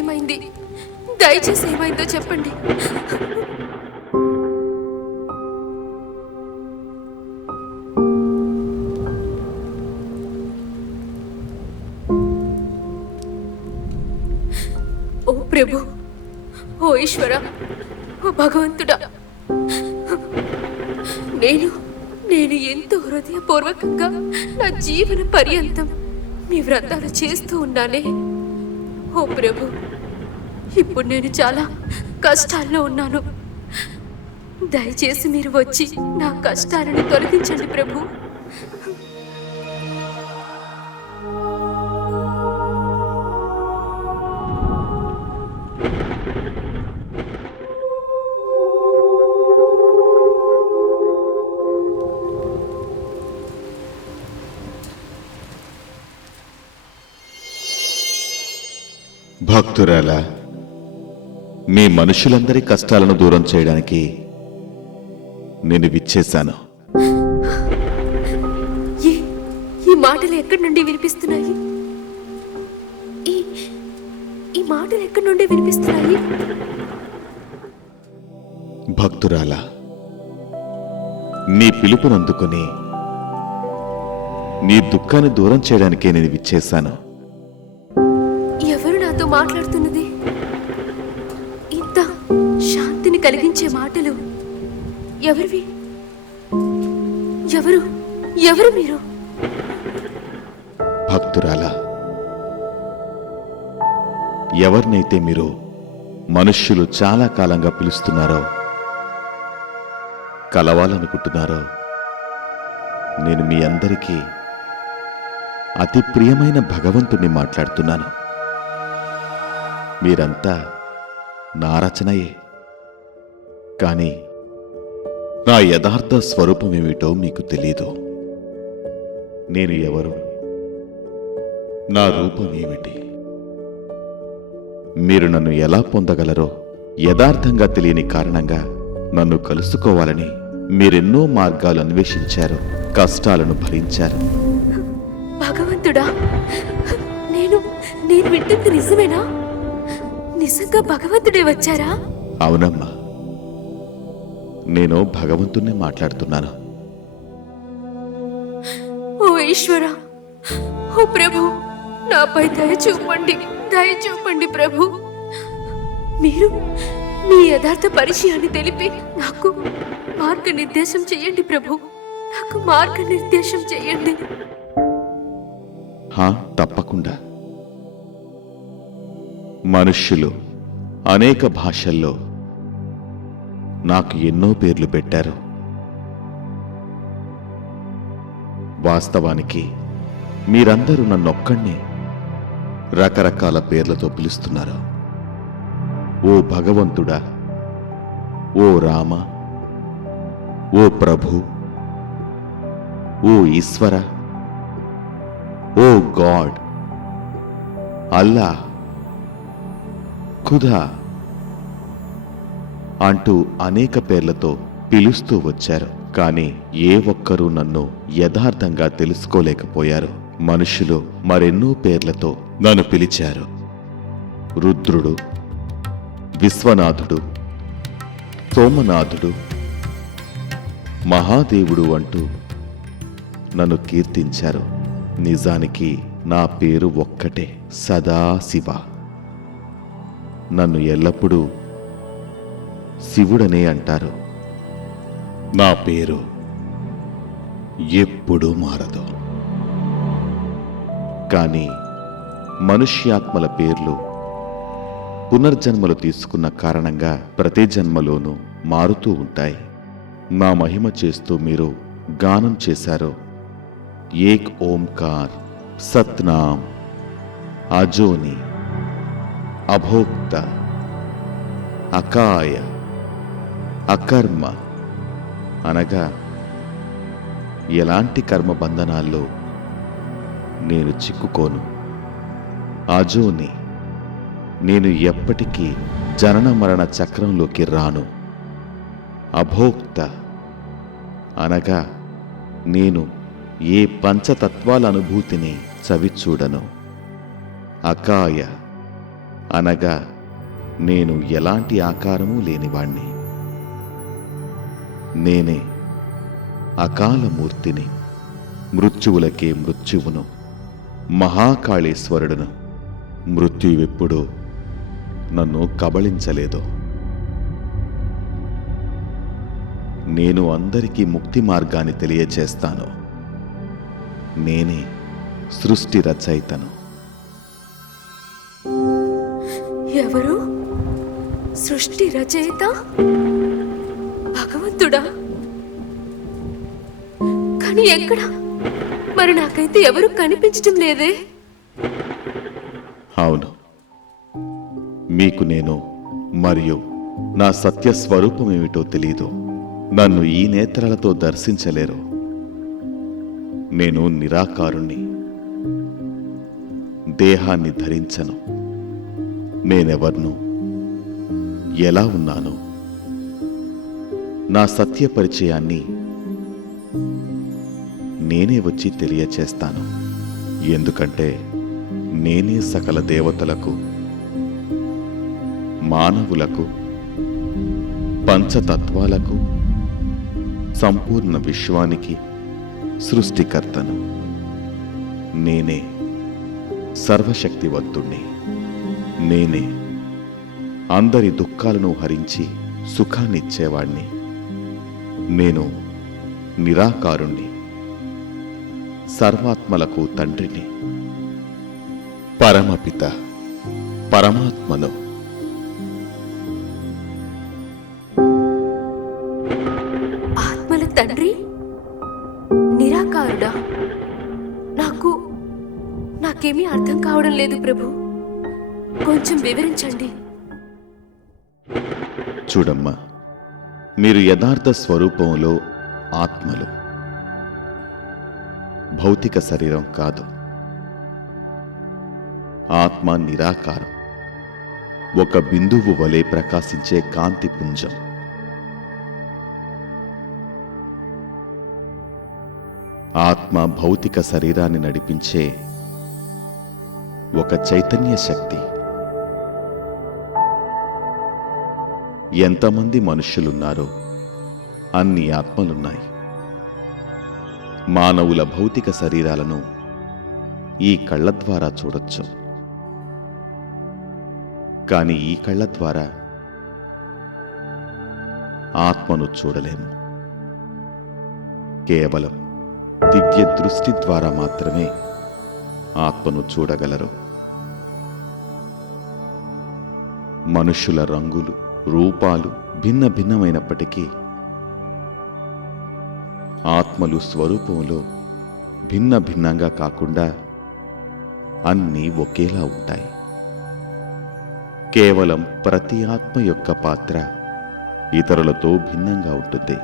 ఏమైంది? దయచేసి ఏమైందో చెప్పండి. ఓ ప్రభు ఓ ఈశ్వర ఓ భగవంతుడా. నేను నేను ఎంతో హృదయపూర్వకంగా నా జీవన పర్యంతం మీ వ్రతాలు చేస్తూ ఉన్నానే. ఓ ప్రభు ఇప్పుడు నేను చాలా కష్టాల్లో ఉన్నాను. దయచేసి మీరు వచ్చి నా కష్టాలను తొలగించండి ప్రభు. భక్తురాలా మీ మనుషులందరి కష్టాలను దూరం చేయడానికి నేను విచ్చేశాను. ఈ మాటలు ఎక్కడి నుండి వినిపిస్తున్నాయి? ఈ మాటలు ఎక్కడి నుండి వినిపిస్తున్నాయి? భక్తురాలా నీ పిలుపునందుకొని నీ దుఃఖాన్ని దూరం చేయడానికే నేను విచ్చేశాను. ఎవరు నాతో మాట్లాడుతున్నది కలిగించే మాటలు ఎవరివి? ఎవరు? ఎవరు మీరు? భక్తురాలా ఎవరినైతే మీరు మనుష్యులు చాలా కాలంగా పిలుస్తున్నారో కలవాలనుకుంటున్నారో నేను మీ అందరికీ అతి ప్రియమైన భగవంతుణ్ణి మాట్లాడుతున్నాను. మీరంతా నా రచనయే. కానీ నా యథార్థ స్వరూపం ఏమిటో మీకు తెలీదు. నేను ఎవరు? నా రూపం ఏమిటి మీరు నన్ను ఎలా పొందగలరో యథార్థంగా తెలియని కారణంగా నన్ను కలుసుకోవాలని మీరెన్నో మార్గాలు అన్వేషించారు కష్టాలను భరించారు. భగవంతుడా నేను నేను వింటుంది నిజమేనా? నిజంగా భగవంతుడే వచ్చారా? అవునమ్మా. నేను భగవంతుణ్ణి మాట్లాడుతున్నాను. ఓ ఈశ్వర ఓ ప్రభు నాపై దయ చూపండి దయ చూపండి ప్రభు. మీరు మీ యథార్థ పరిచయాన్ని తెలిపి నాకు మార్గనిర్దేశం చేయండి ప్రభు. నాకు మార్గనిర్దేశం చేయండి. హా తప్పకుండా. మనుష్యులు అనేక భాషల్లో నాకు ఎన్నో పేర్లు పెట్టారు. వాస్తవానికి మీరందరూ నన్నొక్కడినే రకరకాల పేర్లతో పిలుస్తున్నారు. ఓ భగవంతుడా ఓ రామ ఓ ప్రభు ఓ ఈశ్వర ఓ గాడ్ అల్లా ఖుదా. అంటూ అనేక పేర్లతో పిలుస్తూ వచ్చారు. కానీ ఏ ఒక్కరూ నన్ను యథార్థంగా తెలుసుకోలేకపోయారు. మనుషులు మరెన్నో పేర్లతో నన్ను పిలిచారు. రుద్రుడు విశ్వనాథుడు సోమనాథుడు మహాదేవుడు అంటూ నన్ను కీర్తించారు. నిజానికి నా పేరు ఒక్కటే సదాశివ. నన్ను ఎల్లప్పుడూ శివుడనే అంటారు. నా పేరు ఎప్పుడూ మారదు. కానీ మనుష్యాత్మల పేర్లు పునర్జన్మలు తీసుకున్న కారణంగా ప్రతి జన్మలోనూ మారుతూ ఉంటాయి. నా మహిమ చేస్తూ మీరు గానం చేశారు. ఏక్ ఓంకార్ సత్నాం అజోని అభోక్త అకాయ అకర్మ అనగా ఎలాంటి కర్మ బంధనాల్లో నేను చిక్కుకోను? అజోని నేను ఎప్పటికీ జనన మరణ చక్రంలోకి రాను. అభోక్త అనగా నేను ఏ పంచతత్వాల అనుభూతిని చవిచూడను. అకాయ అనగా నేను ఎలాంటి ఆకారము లేనివాణ్ణి. నేనే అకాలమూర్తిని మృత్యువులకే మృత్యువును మహాకాళేశ్వరుడును మృత్యువెప్పుడూ నన్ను కబళించలేదు. నేను అందరికీ ముక్తి మార్గాన్ని తెలియచేస్తాను. నేనే సృష్టి రచయితను. ఎవరు? సృష్టి రచయిత? భక్తుడా కానీ ఎక్కడ? మరి నాకైతే ఎవరు కనిపించటం లేదే? అవును. మీకు నేను మరియు నా సత్య స్వరూపం ఏమిటో తెలియదు నన్ను ఈ నేత్రాలతో దర్శించలేరు. నేను నిరాకారుణ్ణి. దేహాన్ని ధరించను. నేనెవర్ను? ఎలా ఉన్నాను? నా సత్య పరిచయాన్ని నేనే వచ్చి తెలియచేస్తాను. ఎందుకంటే నేనే సకల దేవతలకు మానవులకు పంచతత్వాలకు సంపూర్ణ విశ్వానికి సృష్టికర్తను. నేనే సర్వశక్తివంతుణ్ణి. నేనే అందరి దుఃఖాలను హరించి సుఖాన్నిచ్చేవాణ్ణి. నేను నిరాకారుణ్ణి సర్వాత్మలకు తండ్రిని పరమపిత పరమాత్మను. ఆత్మల తండ్రి? నిరాకారుడా? నాకు నాకేమీ అర్థం కావడం లేదు ప్రభు. కొంచెం వివరించండి. చూడమ్మా మీరు యథార్థ స్వరూపంలో ఆత్మలు. భౌతిక శరీరం కాదు. ఆత్మ నిరాకారం. ఒక బిందువు వలె ప్రకాశించే కాంతి పుంజం. ఆత్మ భౌతిక శరీరాన్ని నడిపించే ఒక చైతన్య శక్తి. ఎంతమంది మనుష్యులున్నారో అన్ని ఆత్మలున్నాయి. మానవుల భౌతిక శరీరాలను ఈ కళ్ళ ద్వారా చూడొచ్చు. కానీ ఈ కళ్ళ ద్వారా ఆత్మను చూడలేము. కేవలం దివ్య దృష్టి ద్వారా మాత్రమే ఆత్మను చూడగలరు. మనుషుల రంగులు రూపాలు భిన్న భిన్నమైనప్పటికీ ఆత్మలు స్వరూపంలో భిన్న భిన్నంగా కాకుండా అన్నీ ఒకేలా ఉంటాయి. కేవలం ప్రతి ఆత్మ యొక్క పాత్ర ఇతరులతో భిన్నంగా ఉంటుంది.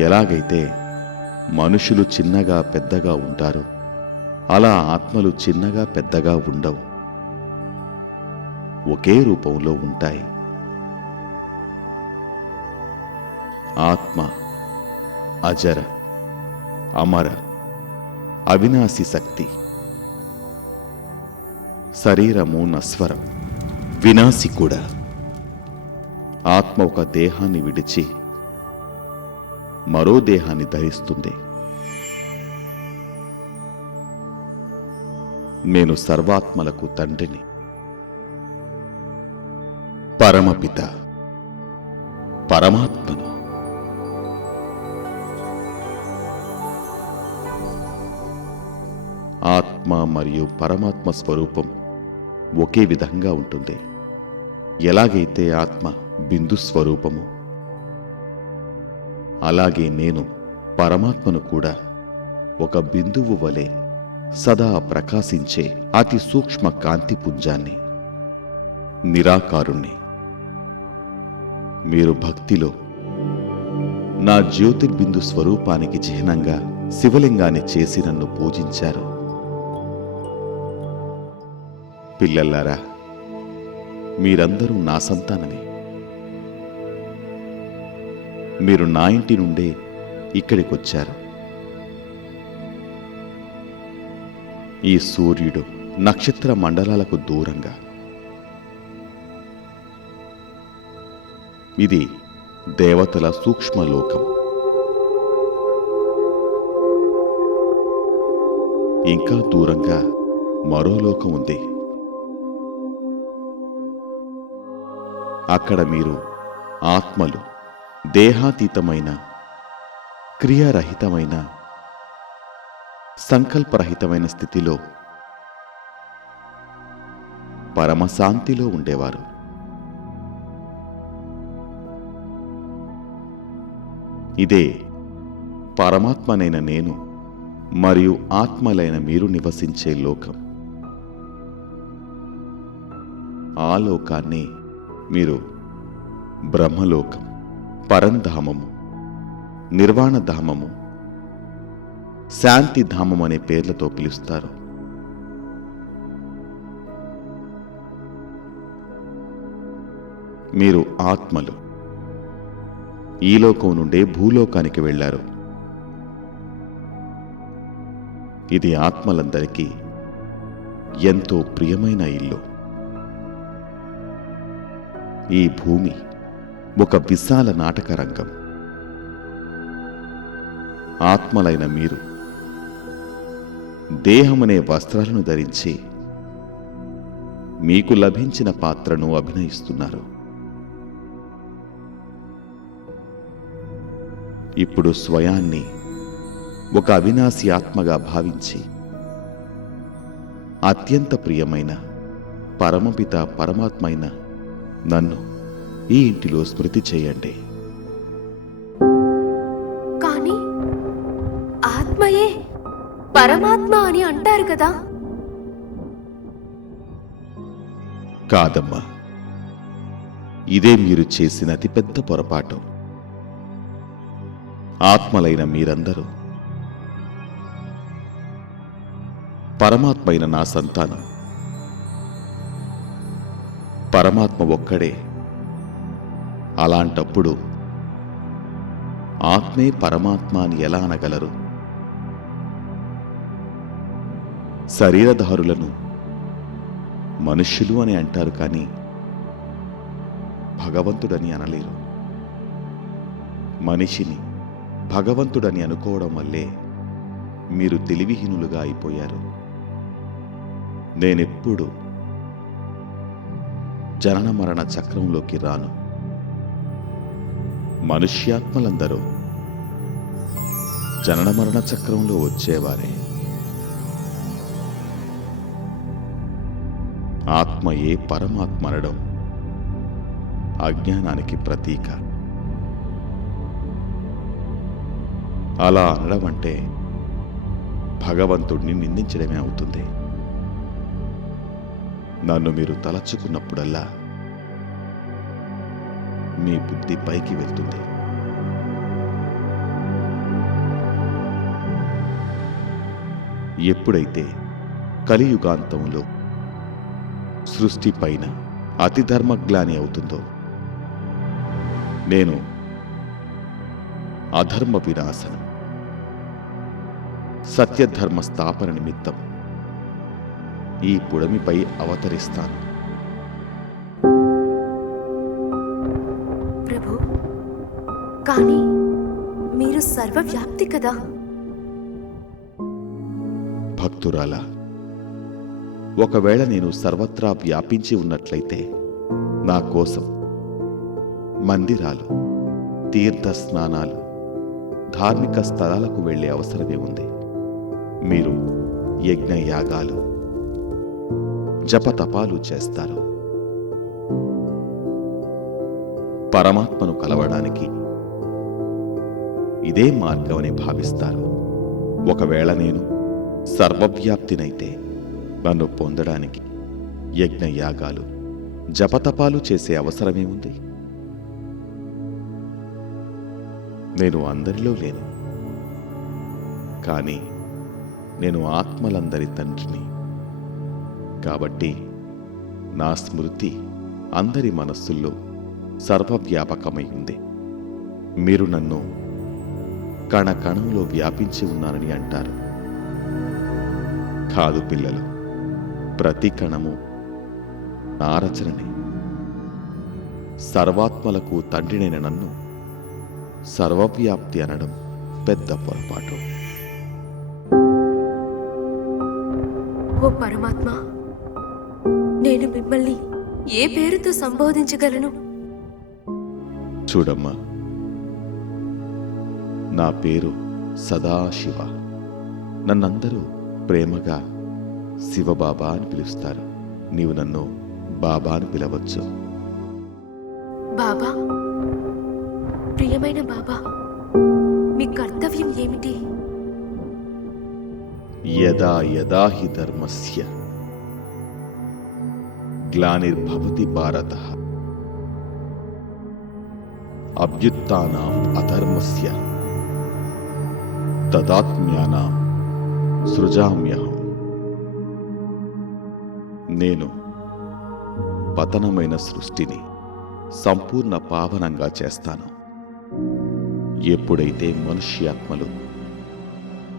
ఎలాగైతే మనుషులు చిన్నగా పెద్దగా ఉంటారో అలా ఆత్మలు చిన్నగా పెద్దగా ఉండవు. ఒకే రూపంలో ఉంటాయి. ఆత్మ అజర అమర అవినాశి శక్తి శరీరము నస్వరం వినాశి కూడా. ఆత్మ ఒక దేహాన్ని విడిచి మరో దేహాన్ని ధరిస్తుంది నేను సర్వాత్మలకు తండ్రిని. పరమపిత పరమాత్మను. ఆత్మ మరియు పరమాత్మ స్వరూపం ఒకే విధంగా ఉంటుంది. ఎలాగైతే ఆత్మ బిందు స్వరూపము అలాగే నేను పరమాత్మను కూడా ఒక బిందువు వలె సదా ప్రకాశించే అతి సూక్ష్మ కాంతి పుంజాన్ని నిరాకారుణ్ణి. మీరు భక్తిలో నా జ్యోతిర్బిందు స్వరూపానికి చిహ్నంగా శివలింగాన్ని చేసి నన్ను పూజించారు. పిల్లల్లారా మీరందరూ నా సంతానమే. మీరు నా ఇంటి నుండే ఇక్కడికొచ్చారు. ఈ సూర్యుడు నక్షత్ర మండలాలకు దూరంగా. ఇది దేవతల సూక్ష్మలోకం ఇంకా దూరంగా మరో లోకం ఉంది. అక్కడ మీరు ఆత్మలు దేహాతీతమైన క్రియారహితమైన సంకల్పరహితమైన స్థితిలో పరమశాంతిలో ఉండేవారు. ఇదే పరమాత్మనైన నేను మరియు ఆత్మలైన మీరు నివసించే లోకం. ఆ లోకాన్ని మీరు బ్రహ్మలోకం పరంధామము నిర్వాణధామము శాంతిధామం అనే పేర్లతో పిలుస్తారు. మీరు ఆత్మలు. ఈ లోకం నుండే భూలోకానికి వెళ్ళారు. ఇది ఆత్మలందరికీ ఎంతో ప్రియమైన ఇల్లు. ఈ భూమి ఒక విశాల నాటక రంగం. ఆత్మలైన మీరు దేహమనే వస్త్రాలను ధరించి మీకు లభించిన పాత్రను అభినయిస్తున్నారు. ఇప్పుడు స్వయాన్ని ఒక అవినాశి ఆత్మగా భావించి అత్యంత ప్రియమైన పరమపిత పరమాత్మైన నన్ను ఈ ఇంటిలో స్మృతి చేయండి. కానీ ఆత్మయే పరమాత్మ అని అంటారు కదా. కాదమ్మా ఇదే మీరు చేసిన అతిపెద్ద పొరపాటు. ఆత్మలైన మీరందరూ పరమాత్మైన నా సంతానం. పరమాత్మ ఒక్కడే. అలాంటప్పుడు ఆత్మే పరమాత్మ అని ఎలా అనగలరు? శరీరధారులను మనుష్యులు అని అంటారు కానీ భగవంతుడని అనలేరు. మనిషిని భగవంతుడని అనుకోవడం వల్లే మీరు తెలివిహీనులుగా అయిపోయారు. నేనెప్పుడు జనన మరణ చక్రంలోకి రాను. మనుష్యాత్మలందరూ జనన మరణ చక్రంలో వచ్చేవారే. ఆత్మయే పరమాత్మ అనడం అజ్ఞానానికి ప్రతీక. అలా అనడం అంటే భగవంతుడిని నిందించడమే అవుతుంది. నన్ను మీరు తలచుకున్నప్పుడల్లా మీ బుద్ధి పైకి వెళ్తుంది. ఎప్పుడైతే కలియుగాంతంలో సృష్టి పైన అతిధర్మ గ్లాని అవుతుందో నేను అధర్మ వినాశనం సత్యధర్మ స్థాపన నిమిత్తం ఈ పుడమిపై అవతరిస్తాను. ప్రభు కానీ మీరు సర్వవ్యాప్తి కదా? భక్తురాలా ఒకవేళ నేను సర్వత్రా వ్యాపించి ఉన్నట్లయితే నా కోసం మందిరాలు తీర్థ స్నానాలు ధార్మిక స్థలాలకు వెళ్ళే అవసరమే ఉంది. మీరు యజ్ఞయాగాలు జపతపాలు చేస్తారు. పరమాత్మను కలవడానికి ఇదే మార్గమని భావిస్తారు. ఒకవేళ నేను సర్వవ్యాప్తినైతే నన్ను పొందడానికి యజ్ఞయాగాలు జపతపాలు చేసే అవసరమేముంది? నేను అందరిలో లేను. కానీ నేను ఆత్మలందరి తండ్రిని కాబట్టి నా స్మృతి అందరి మనస్సుల్లో సర్వవ్యాపకమై ఉంది. మీరు నన్ను కణ కణంలో వ్యాపించి ఉన్నానని అంటారు. కాదు పిల్లలు ప్రతి కణము నా రచననే. సర్వాత్మలకు తండ్రినైన నన్ను సర్వవ్యాప్తి అనడం పెద్ద పొరపాటు. ఓ పరమాత్మ నేను మిమ్మల్ని ఏ పేరుతో సంబోధించగలను? చూడమ్మా నా పేరు సదాశివ. నన్నందరూ ప్రేమగా శివబాబా అని పిలుస్తారు. నీవు నన్ను బాబా అని పిలవచ్చు. బాబా ప్రియమైన బాబా మీ కర్తవ్యం ఏమిటి? యదా యదా హి ధర్మస్య. గ్లానిర్భవతి భారత అభ్యుత్నాం అధర్మస్య తదాత్మ్యానాం సృజామ్యహం నేను పతనమైన సృష్టిని సంపూర్ణ పావనంగా చేస్తాను ఎప్పుడైతే మనుష్యాత్మలు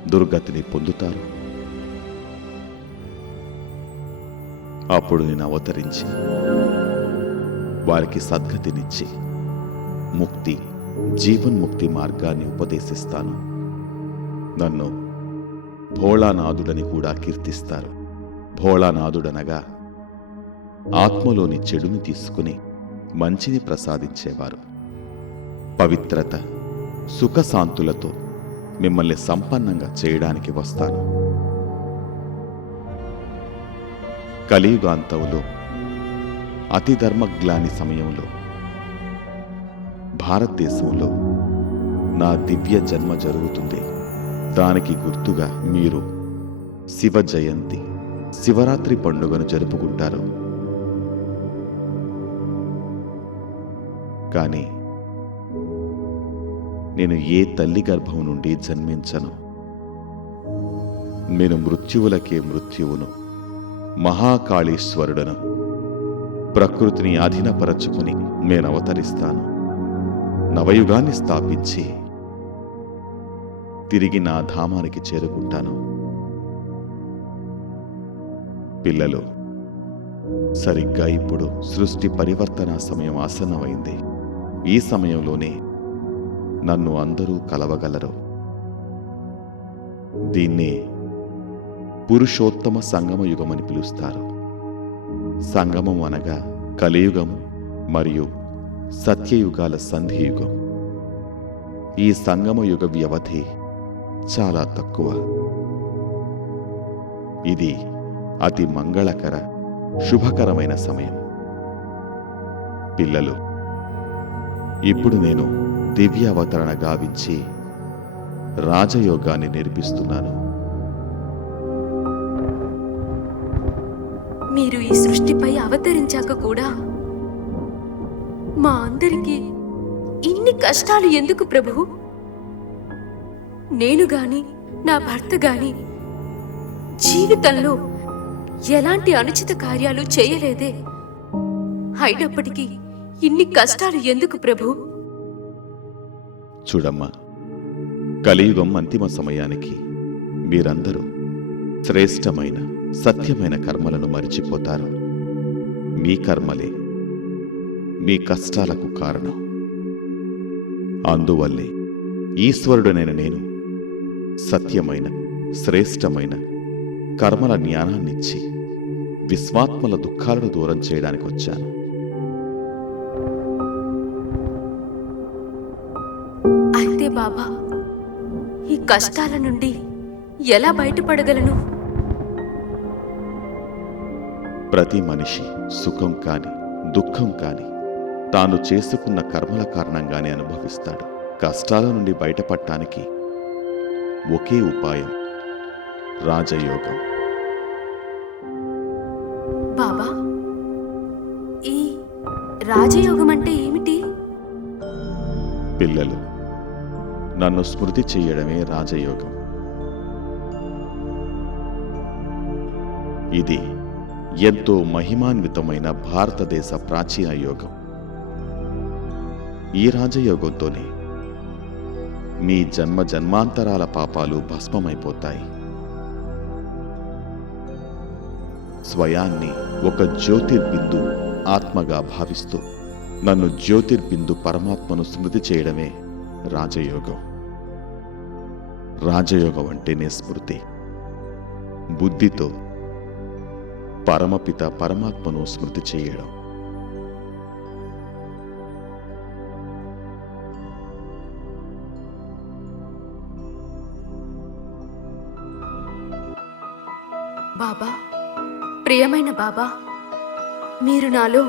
దుర్గతిని పొందుతారు అప్పుడు నేను అవతరించి వారికి సద్గతినిచ్చి ముక్తి జీవన్ముక్తి మార్గాన్ని ఉపదేశిస్తాను. నన్ను భోళానాథుడని కూడా కీర్తిస్తారు. భోళానాథుడనగా ఆత్మలోని చెడుని తీసుకుని మంచిని ప్రసాదించేవారు. పవిత్రత సుఖశాంతులతో మిమ్మల్ని సంపన్నంగా చేయడానికి వస్తాను. కలియుగాంతవులో అతి ధర్మగ్లాని సమయంలో భారతదేశంలో నా దివ్య జన్మ జరుగుతుంది. దానికి గుర్తుగా మీరు శివ జయంతి శివరాత్రి పండుగను జరుపుకుంటారు. కానీ నేను ఏ తల్లి గర్భం నుండి జన్మించను. నేను మృత్యువులకే మృత్యువును. మహాకాళీశ్వరుడను. ప్రకృతిని అధీనపరచుకుని నేను అవతరిస్తాను. నవయుగాన్ని స్థాపించి తిరిగి నా ధామానికి చేరుకుంటాను. పిల్లలు సరిగ్గా ఇప్పుడు సృష్టి పరివర్తన సమయం ఆసన్నమైంది. ఈ సమయంలోనే నన్ను అందరూ కలవగలరు. దీన్నే పురుషోత్తమ సంగమ యుగమని పిలుస్తారు. సంగమం అనగా కలియుగం మరియు సత్యయుగాల సంధియుగం. ఈ సంగమ యుగ వ్యవధి చాలా తక్కువ. ఇది అతి మంగళకర శుభకరమైన సమయం. పిల్లలు ఇప్పుడు నేను దివ్య అవతరణ గావించి రాజయోగాన్ని నేర్పిస్తున్నాను. మీరు ఈ సృష్టిపై అవతరించాక కూడా మా అందరికీ ఇన్ని కష్టాలు ఎందుకు ప్రభు? నేను గాని నా భర్త గాని జీవితంలో ఎలాంటి అనుచిత కార్యాలు చేయలేదే. అయినప్పటికీ ఇన్ని కష్టాలు ఎందుకు ప్రభు? చూడమ్మా కలియుగం అంతిమ సమయానికి మీరందరూ శ్రేష్టమైన సత్యమైన కర్మలను మరిచిపోతారు. మీ కర్మలే మీ కష్టాలకు కారణం. అందువల్లే ఈశ్వరుడనైన నేను సత్యమైన శ్రేష్టమైన కర్మల జ్ఞానాన్నిచ్చి విశ్వాత్మల దుఃఖాలను దూరం చేయడానికి వచ్చాను. అయితే బాబా. ఈ కష్టాల నుండి ఎలా బయటపడగలను? ప్రతి మనిషి సుఖం కాని దుఃఖం కాని తాను చేసుకున్న కర్మల కారణంగానే అనుభవిస్తాడు. కష్టాల నుండి బయటపడటానికి ఒకే ఉపాయం రాజయోగం. బాబా ఈ రాజయోగం అంటే ఏమిటి? పిల్లలు నన్ను స్మృతి చెయ్యడమే రాజయోగం. ఇది ఎంతో మహిమాన్వితమైన భారతదేశ ప్రాచీన యోగం. ఈ రాజయోగంతోనే మీ జన్మ జన్మాంతరాల పాపాలు భస్మమైపోతాయి. స్వయాన్ని ఒక జ్యోతిర్బిందు ఆత్మగా భావిస్తూ నన్ను జ్యోతిర్బిందు పరమాత్మను స్మృతి చేయడమే రాజయోగం. రాజయోగం అంటేనే స్మృతి. బుద్ధితో పరమపిత పరమాత్మను స్మృతి చేయడం. బాబా ప్రియమైన బాబా మీరు నాలో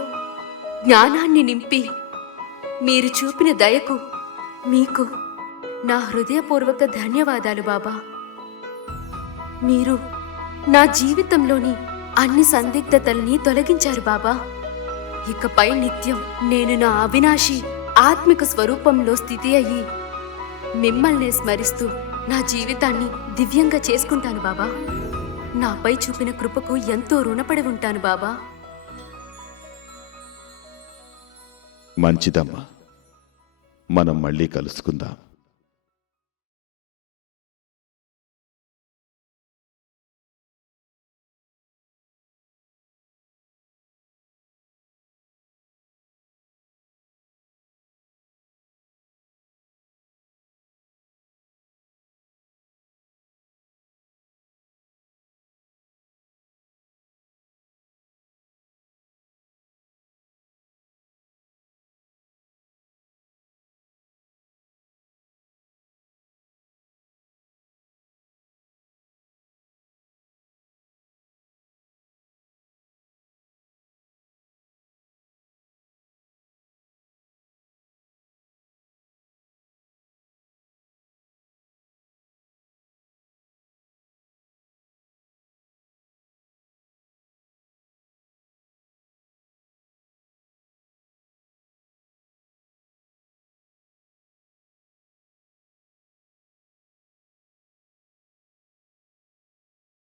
జ్ఞానాన్ని నింపి మీరు చూపిన దయకు మీకు నా హృదయపూర్వక ధన్యవాదాలు బాబా. మీరు నా జీవితంలోని అన్ని సందిగ్ధతల్ని తొలగించారు బాబా. ఇకపై నిత్యం నేను నా అవినాశి ఆత్మిక స్వరూపంలో స్థితి అయ్యి మిమ్మల్ని స్మరిస్తూ నా జీవితాన్ని దివ్యంగా చేసుకుంటాను బాబా. నాపై చూపిన కృపకు ఎంతో రుణపడి ఉంటాను బాబా. మంచిదమ్మా. మనం మళ్ళీ కలుసుకుందాం.